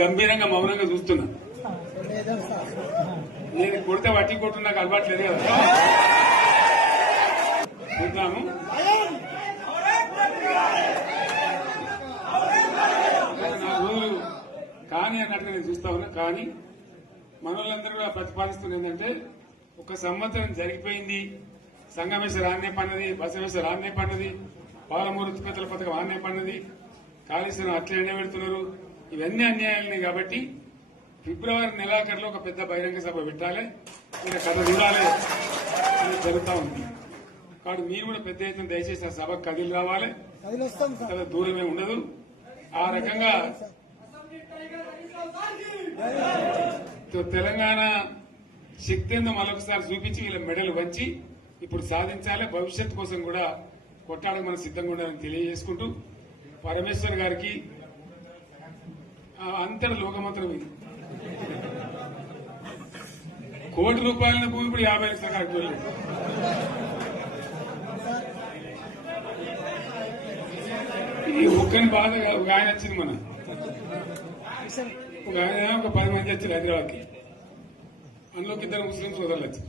గంభీరంగా మౌనంగా చూస్తున్నా. నేను కొడితే వట్టి కొట్టు నాకు అలవాట్లేదు కదా. చూద్దాము. నా రోజులు కానీ అన్నట్టుగా నేను చూస్తా ఉన్నా. కానీ మనోళ్ళందరూ కూడా ప్రతిపాదిస్తుంది ఏంటంటే, ఒక సంవత్సరం జరిగిపోయింది, సంగమేశ్వర ఆన్నే పన్నది, బసవేశ్వర ఆన్నే పన్నది, పాలమూరు ఉత్పత్తుల పథకం ఆన్నే పన్నది, కాళేశ్వరం అట్లనే పెడుతున్నారు. ఇవన్నీ అన్యాయాలని కాబట్టి ఫిబ్రవరి నెలాఖరులో ఒక పెద్ద బహిరంగ సభ పెట్టాలి, మీరు కథ చూడాలి అని జరుగుతా ఉంది. కాబట్టి మీరు కూడా పెద్ద ఎత్తున దయచేసి ఆ సభకు కదిలి రావాలి, కదా దూరమే ఉండదు. ఆ రకంగా తెలంగాణ శక్తి ఏందో మరొకసారి చూపించి వీళ్ళ మెడలు వంచి ఇప్పుడు సాధించాలి. భవిష్యత్తు కోసం కూడా కొట్టాడకు మనం సిద్ధంగా ఉండాలని తెలియజేసుకుంటూ, పరమేశ్వర్ గారికి అంతటి లోకమంత్రం ఇది. కోటి రూపాయల భూమి ఇప్పుడు 50 లక్షల కాడికి వెళ్ళలేదు. ఈ ఒక్కని బాధ ఒక ఆయన వచ్చింది, మన ఒక ఆయన ఒక 10 మంది వచ్చారు హైదరాబాద్కి. అందులోకి 2 ముస్లిం సోదరులు వచ్చారు.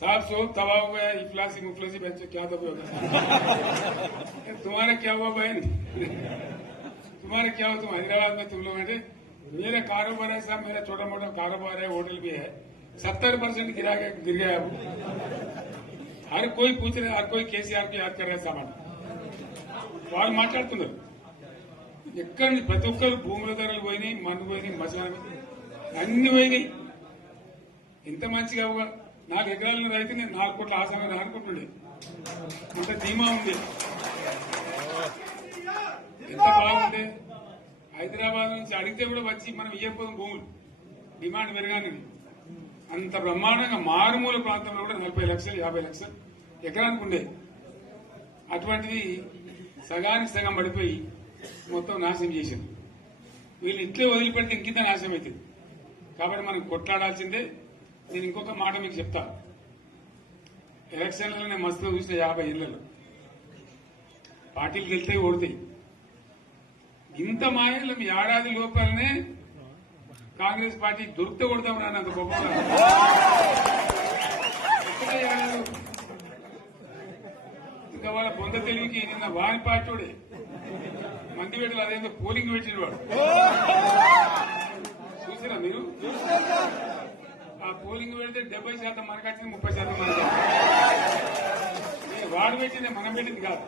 साहब सोब तबाह हो गया, इफलासी मुफलासी बच्चे क्या दबे हो गए. तुम्हारा क्या हुआ बहन, तुम्हारा क्या हुआ, तुम हैदराबाद में तुम लोग हैं. मेरा कारोबार है साहब, मेरा छोटा मोटा कारोबार है, होटल भी है. 70% गिर गया. हर कोई पूछ रहे, हर कोई केसीआर को याद कर रहा है सामान. వాళ్ళు మాట్లాడుతున్నారు. ఎక్కడ ప్రతి ఒక్కరు భూముల ధరలు పోయినాయి, మన్ను పోయినాయి, మసాలా అన్ని పోయినాయి. ఎంత మంచిగా 4 ఎకరాల రైతు నేను 4 కోట్ల ఆసాగా అనుకుంటుండే. అంత ధీమా ఉంది, ఎంత బాగుండే. హైదరాబాద్ నుంచి అడిగితే కూడా వచ్చి మనం ఇయ్యకపోదాం భూములు, డిమాండ్ పెరగానే. అంత బ్రహ్మాండంగా మారుమూల ప్రాంతంలో కూడా 40 లక్షలు 50 లక్షలు ఎకరానికి ఉండే. అటువంటిది సగానికి సగం పడిపోయి మొత్తం నాశనం చేశారు. వీళ్ళు ఇట్లే వదిలిపెడితే ఇంకింత నాశనం అవుతుంది. కాబట్టి మనం కొట్లాడాల్సిందే. నేను ఇంకొక మాట మీకు చెప్తా. ఎలక్షన్లలో నేను మస్తుగా చూసిన 50 ఏళ్లలో పార్టీలు గెలితే ఓడతాయి. ఇంత మాయలు ఏడాది లోపలనే కాంగ్రెస్ పార్టీ దొరికితే కొడతాం రానంత గొప్పగా. ఇంకా వాళ్ళ పొంద తెలివికి నిన్న వారి పార్టీడే మంది పెట్టాలి. అదేందో పోలింగ్ పెట్టిన వాడు చూసినా మీరు? ఆ పోలింగ్ పెడితే 70% మనకు వచ్చింది, 30% మనకి. వాడు పెట్టింది మనం పెట్టింది కాదు.